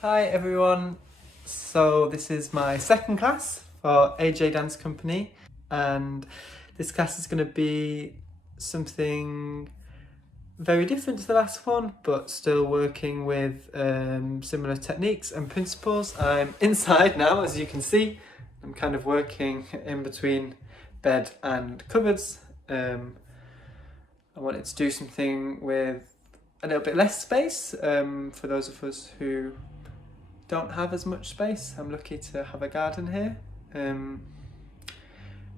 Hi everyone, so this is my second class for AJDance company, and this class is going to be something very different to the last one, but still working with similar techniques and principles. I'm inside now, as you can see. I'm kind of working in between bed and cupboards. I wanted to do something with a little bit less space for those of us who don't have as much space. I'm lucky to have a garden here.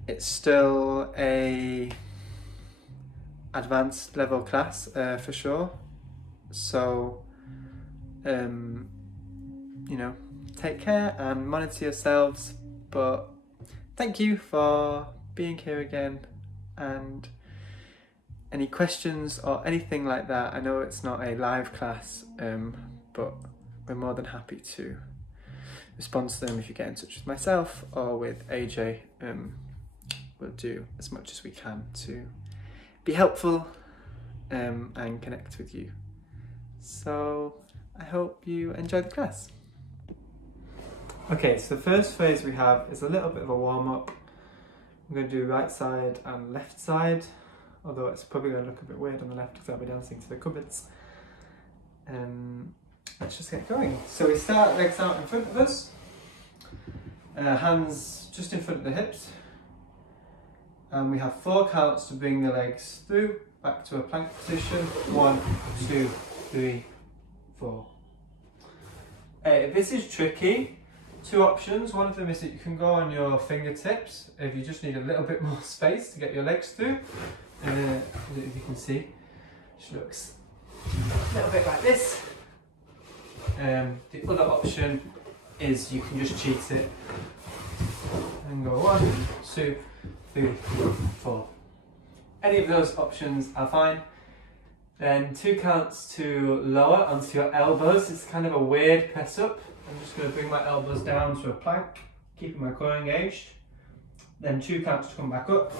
It's still a advanced level class for sure. So, take care and monitor yourselves. But thank you for being here again. And any questions or anything like that, I know it's not a live class, but we're more than happy to respond to them if you get in touch with myself or with AJ. We'll do as much as we can to be helpful and connect with you. So I hope you enjoy the class. Okay, so the first phase we have is a little bit of a warm-up. I'm going to do right side and left side, although it's probably going to look a bit weird on the left because I'll be dancing to the cupboards. Let's just get going. So we start legs out in front of us, hands just in front of the hips, and we have 4 counts to bring the legs through, back to a plank position. 1, 2, 3, 4. This is tricky. 2 options. One of them is that you can go on your fingertips if you just need a little bit more space to get your legs through. And if you can see, which looks a little bit like this. The other option is you can just cheat it and go 1, 2, 3, 4. Any of those options are fine. Then 2 counts to lower onto your elbows. It's kind of a weird press up. I'm just going to bring my elbows down to a plank, keeping my core engaged. Then 2 counts to come back up.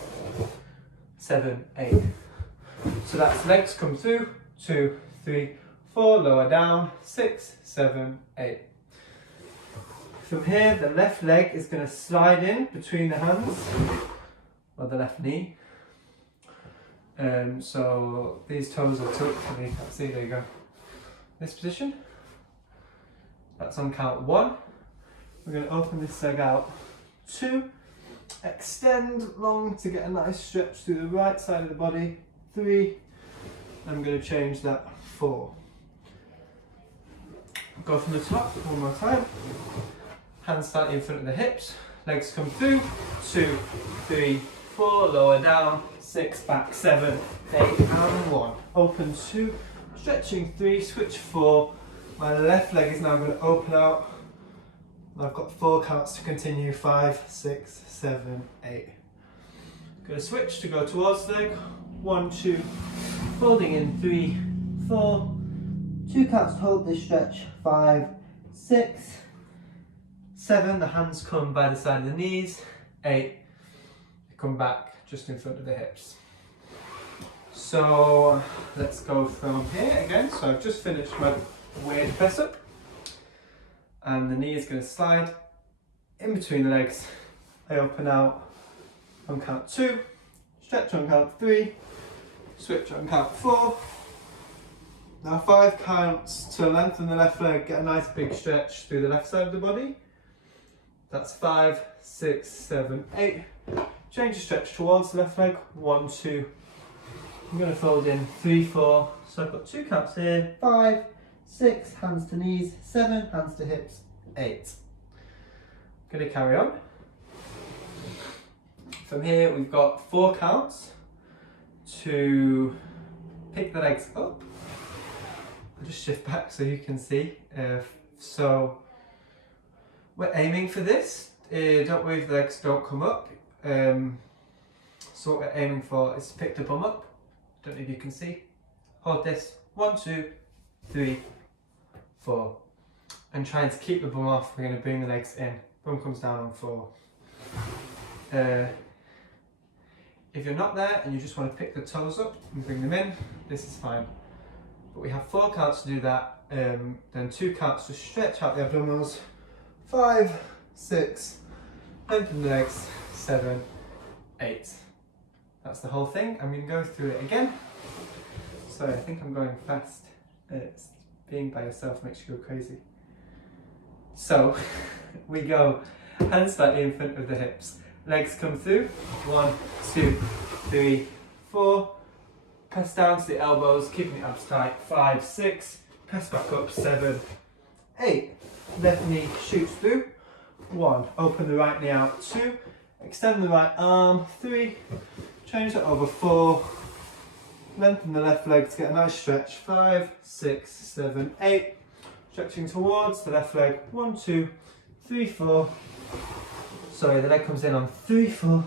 7, 8. So that's legs come through. 2, 3, 4, lower down, 6, 7, 8. From here, the left leg is going to slide in between the hands, or the left knee. So these toes are tucked, and you can't see, there you go. This position. That's on count 1. We're going to open this leg out. 2, extend long to get a nice stretch through the right side of the body. 3, I'm going to change that. 4. Go from the top one more time. Hands slightly in front of the hips. Legs come through. 2, 3, 4. Lower down. 6, back. 7, 8, and 1. Open 2. Stretching 3. Switch 4. My left leg is now going to open out. I've got 4 counts to continue. 5, 6, 7, 8. Going to switch to go towards the leg. 1, 2. Folding in 3, 4. 2 counts to hold this stretch. 5, 6, 7. The hands come by the side of the knees. 8. They come back just in front of the hips. So let's go from here again. So I've just finished my weird press up, and the knee is going to slide in between the legs. I open out on count 2, stretch on count 3, switch on count 4. Now 5 counts to lengthen the left leg, get a nice big stretch through the left side of the body. That's 5, 6, 7, 8. Change the stretch towards the left leg. 1, 2. I'm going to fold in 3, 4. So I've got 2 counts here. 5, 6, hands to knees. 7, hands to hips. 8. Going to carry on. From here we've got 4 counts to pick the legs up. I'll just shift back so you can see. So we're aiming for this. Don't worry if the legs don't come up. So what we're aiming for is to pick the bum up. Don't know if you can see. Hold this. 1, 2, 3, 4. And trying to keep the bum off, we're going to bring the legs in. Bum comes down on 4. If you're not there and you just want to pick the toes up and bring them in, this is fine. but we have 4 counts to do that, then 2 counts to stretch out the abdominals, 5, 6, lengthen the legs, 7, 8. That's the whole thing. I'm going to go through it again. Sorry, I think I'm going fast. It's being by yourself makes you go crazy. So we go hands slightly in front of the hips. Legs come through. 1, 2, 3, 4. Press down to the elbows, keeping the abs tight. 5, 6. Press back up. 7, 8. Left knee shoots through. 1. Open the right knee out. 2. Extend the right arm. 3. Change that over. 4. Lengthen the left leg to get a nice stretch. 5, 6, 7, 8. Stretching towards the left leg. 1, 2, 3, 4. Sorry, the leg comes in on 3, 4.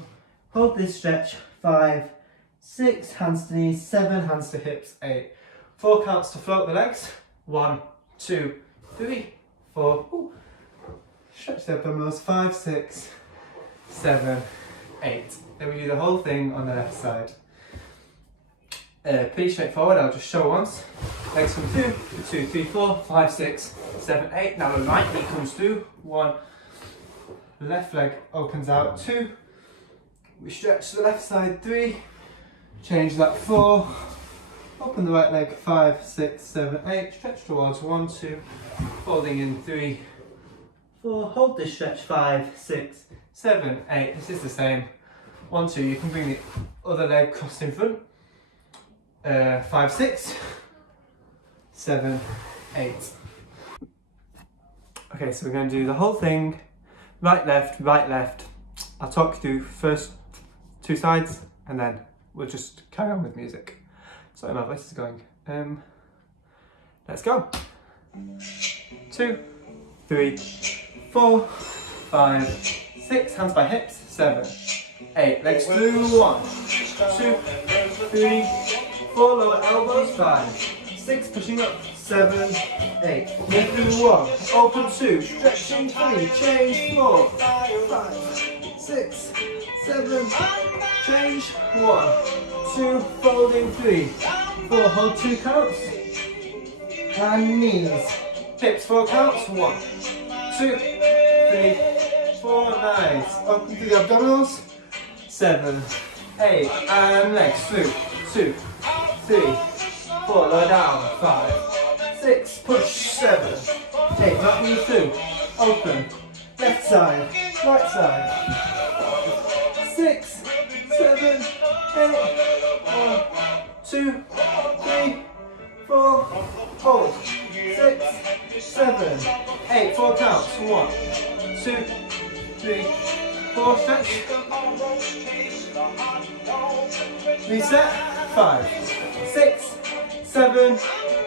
Hold this stretch. 5, 6. Hands to knees. 7. Hands to hips. 8. 4 counts to float the legs. 1, 2, 3, 4. Ooh. Stretch the abdominals. 5, 6, 7, 8. Then we do the whole thing on the left side. Pretty straightforward. I'll just show once. Legs come through. 2, 3, 4, 5, 6, 7, 8. Now the right knee comes through. 1. Left leg opens out. 2. We stretch the left side. 3. Change that. 4. Open the right leg. 5, 6, 7, 8. Stretch towards. 1, 2. Folding in. 3, 4. Hold this stretch. 5, 6, 7, 8. This is the same. 1, 2. You can bring the other leg crossed in front. 5, 6, 7, 8. Okay, so we're going to do the whole thing, right, left, right, left. I'll talk you through first 2 sides and then we'll just carry on with music. Sorry, my voice is going. Let's go. 2, 3, 4, 5, 6, hands by hips, 7, 8, legs through, 1, 2, 3, 4, lower elbows, 5, 6, pushing up, 7, 8, knee through 1, open 2, stretching 3, change 4, 5, 6, 7, change 1, 2, folding 3, 4, hold 2 counts, and knees, hips 4 counts, 1, 2, 3, 4, nice, open through the abdominals, 7, 8, and legs through, 2, 3, 4, lower down, 5, 6, push, 7, 8, not knee through, open, left side, right side, 6, 7, 8, 1, 2, 3, 4, hold, 6, 7, 8, 4 counts, 1, 2, 3, 4, stretch, reset, 5, 6, 7,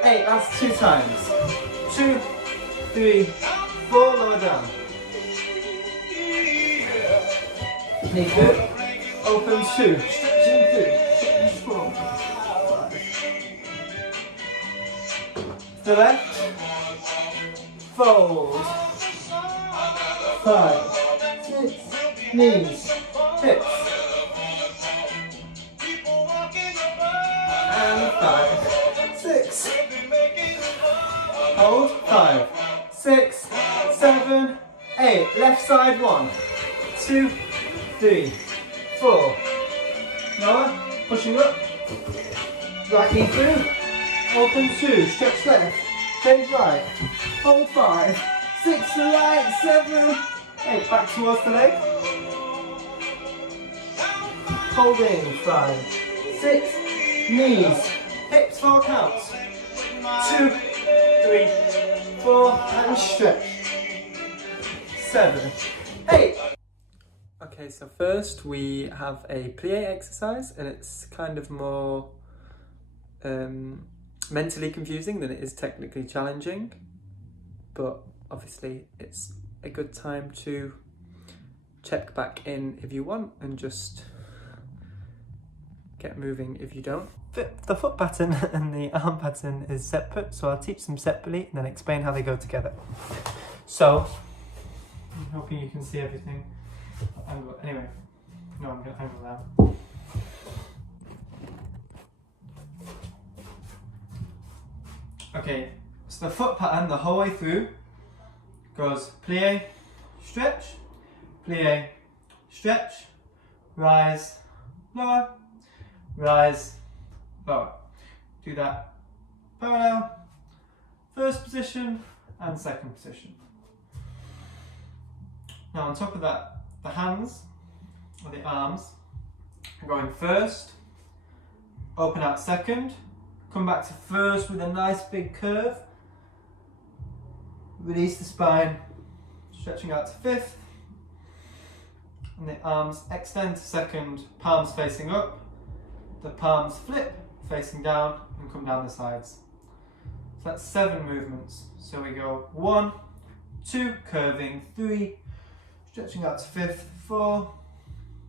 8, that's 2 times, 2, 3, 4, lower down, knee through, open 2, stretching through, 4, 5, to the left, fold, 5, 6, knees, hips, and 5, 6, hold, 5, 6, 7, 8, left side, 1, 2, 3, 4, lower, pushing up, right knee through, open 2, stretch left, change right, hold 5, 6 to right, 7, 8, back towards the leg, holding, 5, 6, knees, hips 4 counts, 2, 3, 4, and stretch, 7, 8. Okay, so first we have a plie exercise, and it's kind of more mentally confusing than it is technically challenging, but obviously it's a good time to check back in if you want and just get moving if you don't. The foot pattern and the arm pattern is separate, so I'll teach them separately and then explain how they go together. So, I'm hoping you can see everything. Angle, anyway, no, I'm going to angle now. Okay, so the foot pattern the whole way through goes plie, stretch, plie, stretch, rise, lower, rise, lower. Do that parallel, first position and second position. Now on top of that, the hands, or the arms, are going first, open out second, come back to first with a nice big curve, release the spine, stretching out to fifth, and the arms extend to second, palms facing up, the palms flip, facing down, and come down the sides. So that's 7 movements. So we go 1, 2, curving, 3, stretching out to fifth, 4,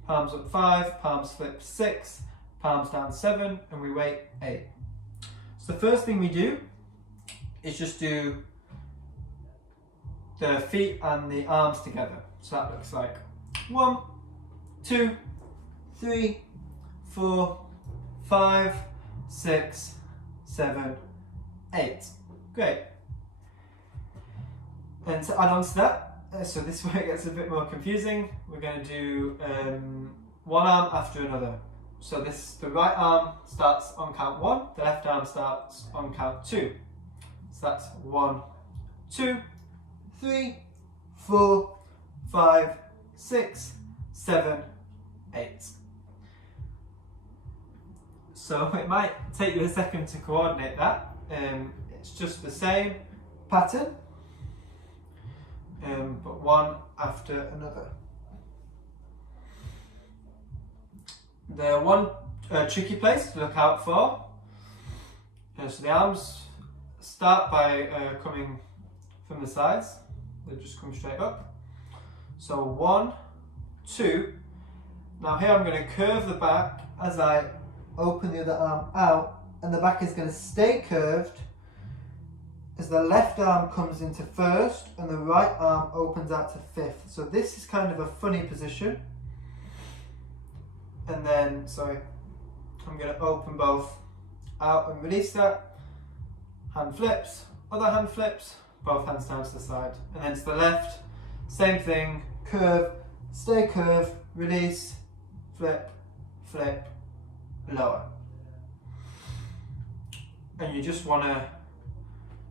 palms up 5, palms flip 6, palms down 7, and we wait 8. So the first thing we do is just do the feet and the arms together. So that looks like 1, 2, 3, 4, 5, 6, 7, 8. Great. And to add on to that, so this way it gets a bit more confusing, we're going to do one arm after another. So the right arm starts on count 1, the left arm starts on count 2. So that's 1, 2, 3, 4, 5, 6, 7, 8. So it might take you a second to coordinate that. It's just the same pattern, but one after another. The one tricky place to look out for, so the arms start by coming from the sides, they just come straight up. So 1, 2, now here I'm going to curve the back as I open the other arm out, and the back is going to stay curved as the left arm comes into first and the right arm opens out to fifth. So this is kind of a funny position. And then, I'm going to open both out and release that. Hand flips, other hand flips, both hands down to the side. And then to the left, same thing, curve, stay curved, release, flip, flip, lower. And you just want to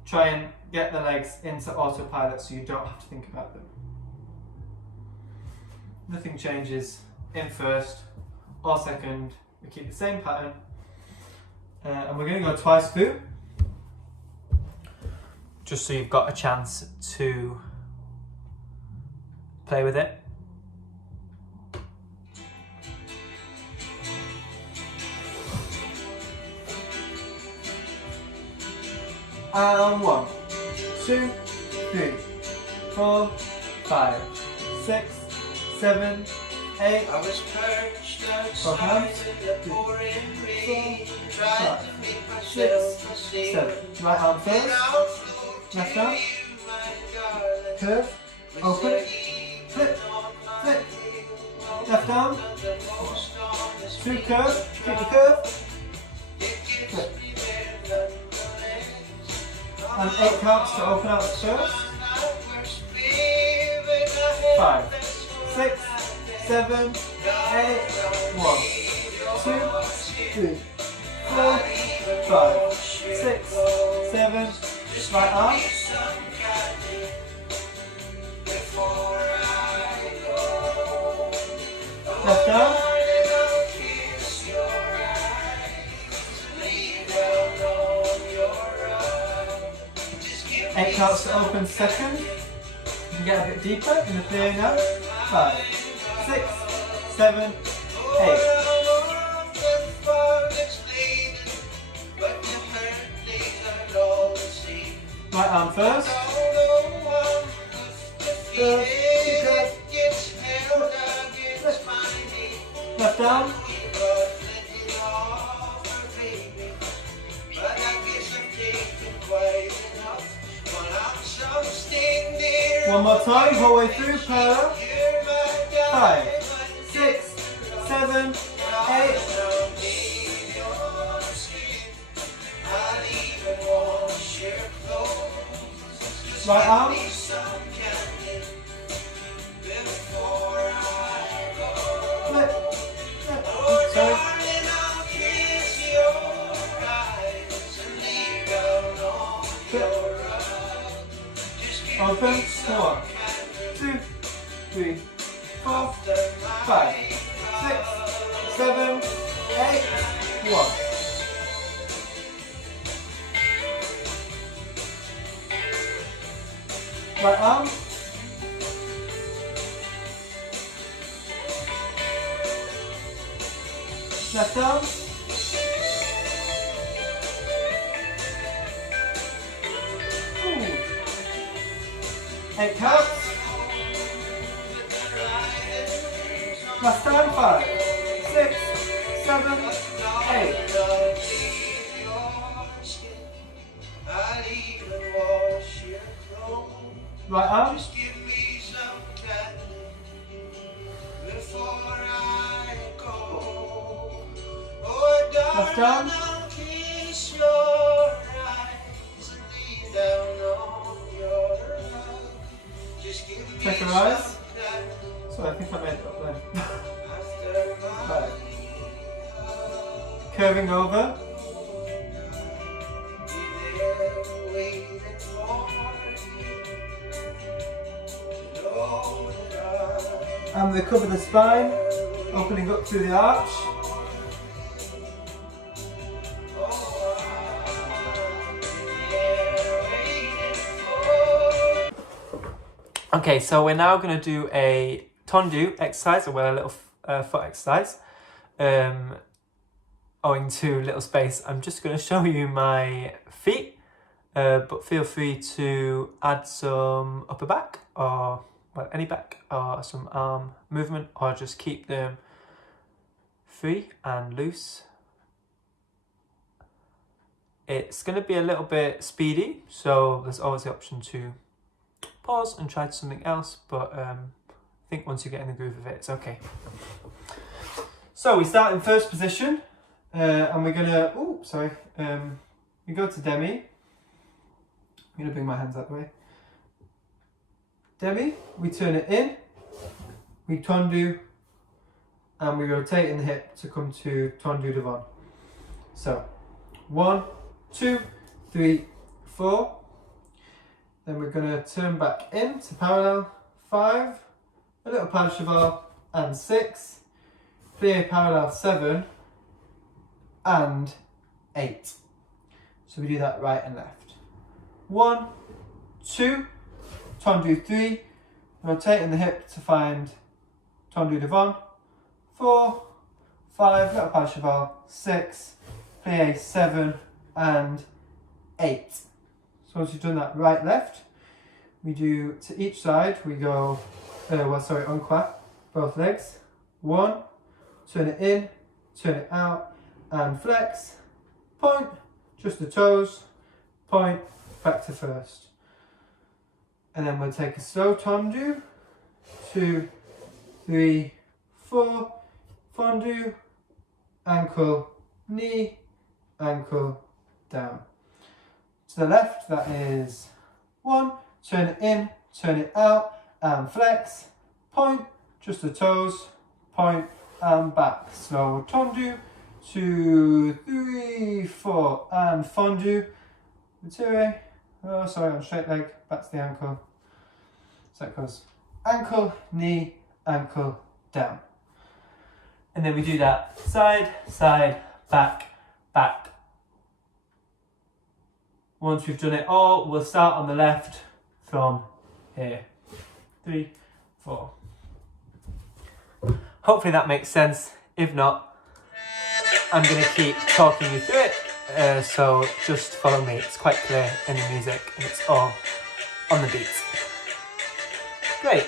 try and get the legs into autopilot so you don't have to think about them. Nothing changes in first or second, we keep the same pattern, and we're going to go twice through, just so you've got a chance to play with it. And 1, 2, 3, 4, 5, 6, 7, 8. I was perched outside hands, in the pouring rain, 4, trying 5, to make 6, myself a scene. 7. Right arm Then first, I'll float to left arm, you, my darling, curve, with open, the flip, evening on my flip, tail. left arm, The most honest 2 thing curve, to keep the try. curve, It gives flip. me there nonetheless. And 8 counts to open out first. My worst fear when I had 5, 6, 7, 8, 1, 2, 3, 4, 5, 6, 7, right arm, left arm, 8 counts to open second. You can get a bit deeper in the plie now. 5, 6, 7, 8. Right arm first. Curve, left arm. One more time, whole way through, parallel. 5, 6, 7, 8. Right arm. Flip. Sorry. Flip. Open. 1, 2, 3, 4, 5, 6, 7, 8, 1. Right arm. Left arm. Ooh. 8 counts. Last time. 5, 6, 7, 8. Right arm. Just give me some time before I go. Oh, Left arm. darling, I'll kiss your eyes and lay down on your love. Just give me Check your some eyes. time Sorry, I think I made it up then. after my Right. Curving over. be there waiting for you. Know that And recover the spine, opening up through the arch. Okay, so we're now going to do a tendu exercise, or well, a little foot exercise. Owing to little space, I'm just going to show you my feet, but feel free to add some upper back, or well, any back, or some arm movement, or just keep them free and loose. It's going to be a little bit speedy, so there's always the option to pause and try something else, but I think once you get in the groove of it, it's okay. So we start in first position, and we're gonna, we go to demi. I'm gonna bring my hands that way. Demi, we turn it in, we tendu, and we rotate in the hip to come to tendu devant. So, 1, 2, 3, 4. Then we're going to turn back in to parallel, 5, a little pas de cheval, and 6, plie parallel, 7, and 8. So we do that right and left. 1, 2, tendu 3, rotate in the hip to find tendu devant, 4, 5, little pas de cheval, 6, plie 7, and 8. So once you've done that right, left, we do to each side, we go, en croix, both legs. 1, turn it in, turn it out, and flex, point, just the toes, point, back to first. And then we'll take a slow tendu, 2, 3, 4, fondu, ankle, knee, ankle, down. To the left, that is 1, turn it in, turn it out, and flex, point, just the toes, point, and back. Slow tendu, 2, 3, 4, and fondu, retire, on straight leg, back to the ankle. So it goes ankle, knee, ankle, down. And then we do that side, side, back, back. Once we've done it all, we'll start on the left from here. 3, 4. Hopefully that makes sense. If not, I'm going to keep talking you through it. So just follow me. It's quite clear in the music and it's all on the beat. Great.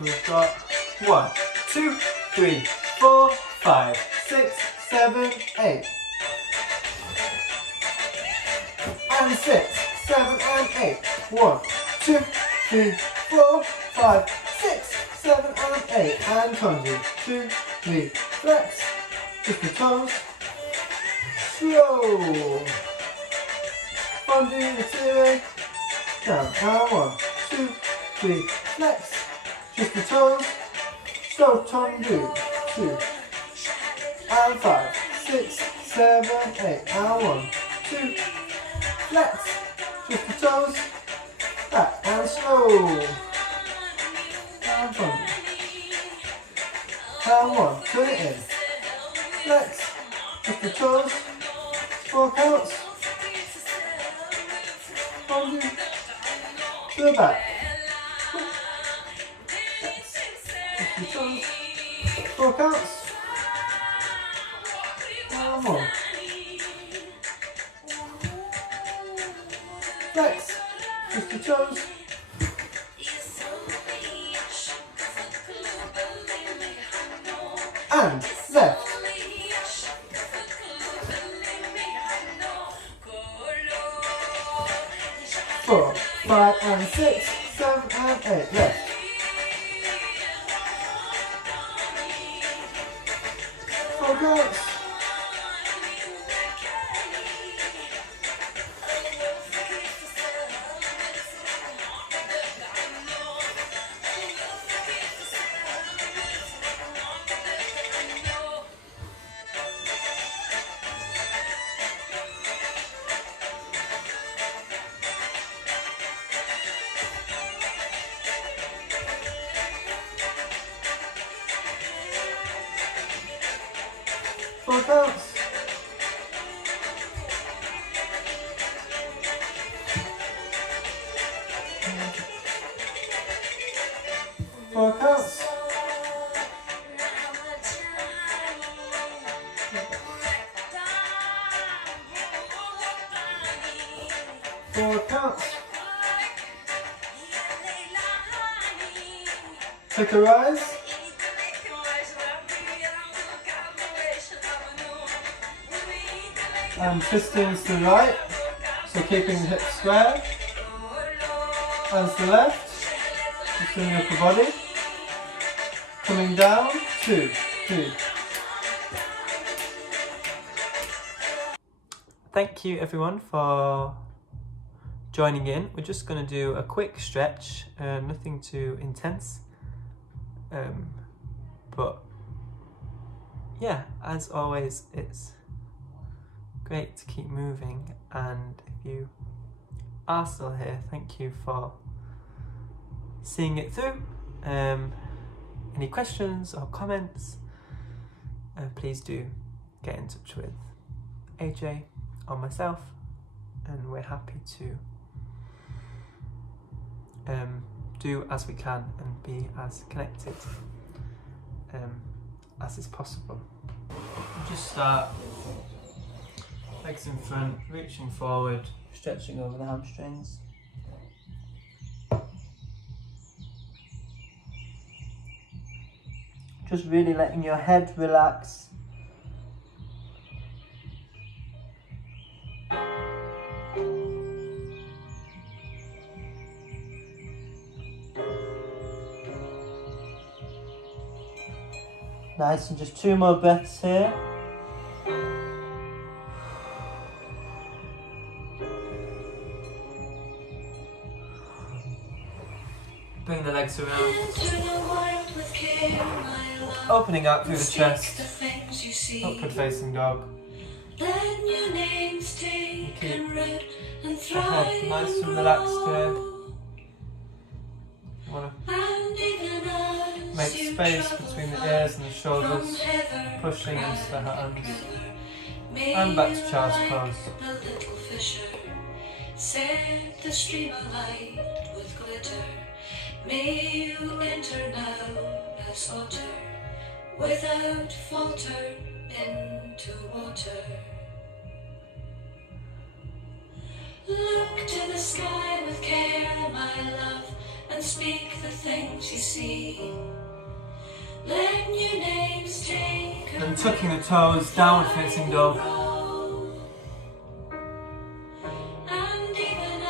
We've got 1, 2, 3, 4, 5, 6, 7, 8. And 6, 7, and 8. 1, 2, 3, 4, 5, 6, 7 and 8, and conjure. 2, 3, flex, just the toes, slow, fondue, tire, down, and 1, 2, 3, flex, just the toes, slow, tendu, 2, and 5, 6, 7, 8, and 1, 2, flex, just the toes, back, and slow, and fondue. And 1, turn it in, flex, just the toes, 4 counts, fondue, to the back, flex, just the toes, 4 counts, and 1, flex, just the toes, and left, 4, 5 and 6, 7 and 8, left, 4 counts, four counts, four counts, 4 counts, take a rise, and pistons to the right, so keeping the hips square, hands to the left, just in the upper body, coming down, 2, 3. Thank you everyone for joining in. We're just going to do a quick stretch, nothing too intense, but yeah, as always it's great to keep moving, and if you are still here, thank you for seeing it through. Any questions or comments, please do get in touch with AJ or myself, and we're happy to do as we can and be as connected as is possible. Just start legs in front, reaching forward, stretching over the hamstrings. Just really letting your head relax. Nice, and just 2 more breaths here. Bring the legs around. Opening up through the chest. Upward facing dog. Keep the head nice and relaxed here. You want to make space between the ears and the shoulders, pushing into the hands. And back to child's pose. Set the stream alight with glitter. May you enter now as otter, without falter into water. Look to the sky with care, my love, and speak the things you see. Let new names take. And tucking the toes, downward facing dog. And even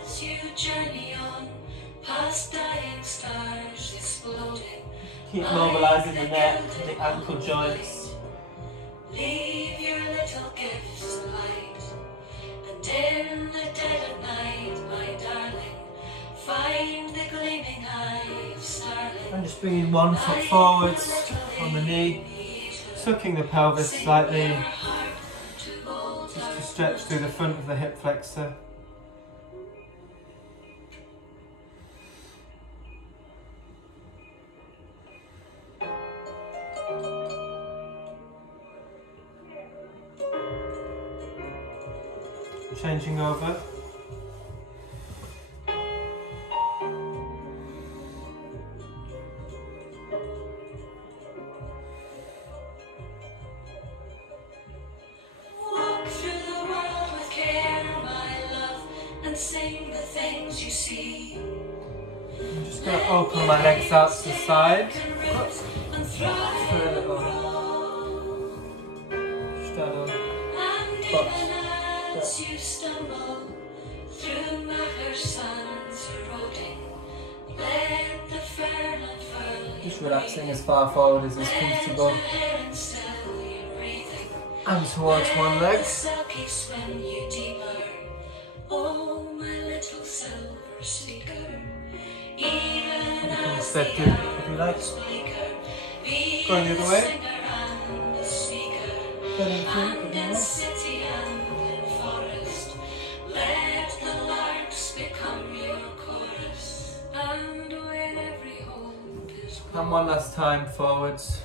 as you journey on, past dying stars exploding. Keep mobilising the neck, the ankle joints. Leave your little gifts alight, and in the dead of night, my darling, find the gleaming eye of starlight. And just bringing one foot forwards on the knee, sucking the pelvis slightly, just to stretch through the front of the hip flexor. Changing over. Walk through the world with care, my love, and sing the things you see. I'm just going to open my legs out to the side. And thrive For a little straddle. and even as you stumble through mother sands eroding, let the fern unfurl. Just relaxing as far forward as is comfortable. And towards one leg. Silky swim you deeper. Oh, my little silver speaker. Even You can as step the through if you like. hours bleaker, be Going the the other way. singer and the speaker. Getting through And a bit in more. city and in forest, let the larks become your chorus. And when every hope is And one last time forwards.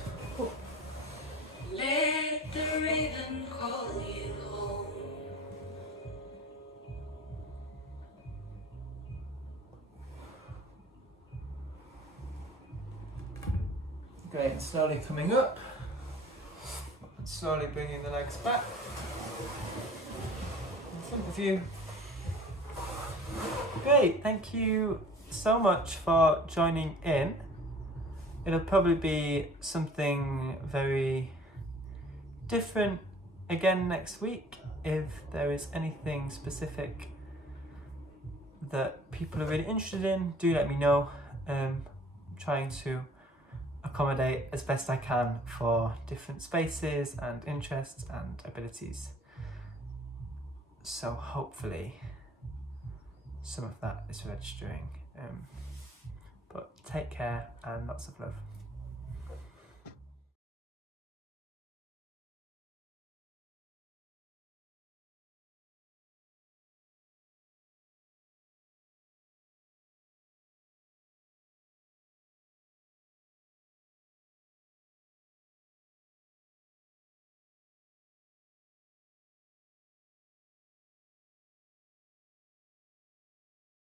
let the raven call you home. Great, slowly coming up. And slowly bringing the legs back. In front of you. Great, thank you so much for joining in. It'll probably be something very different again next week. If there is anything specific that people are really interested in, do let me know. I'm trying to accommodate as best I can for different spaces and interests and abilities. So hopefully some of that is registering. But take care and lots of love.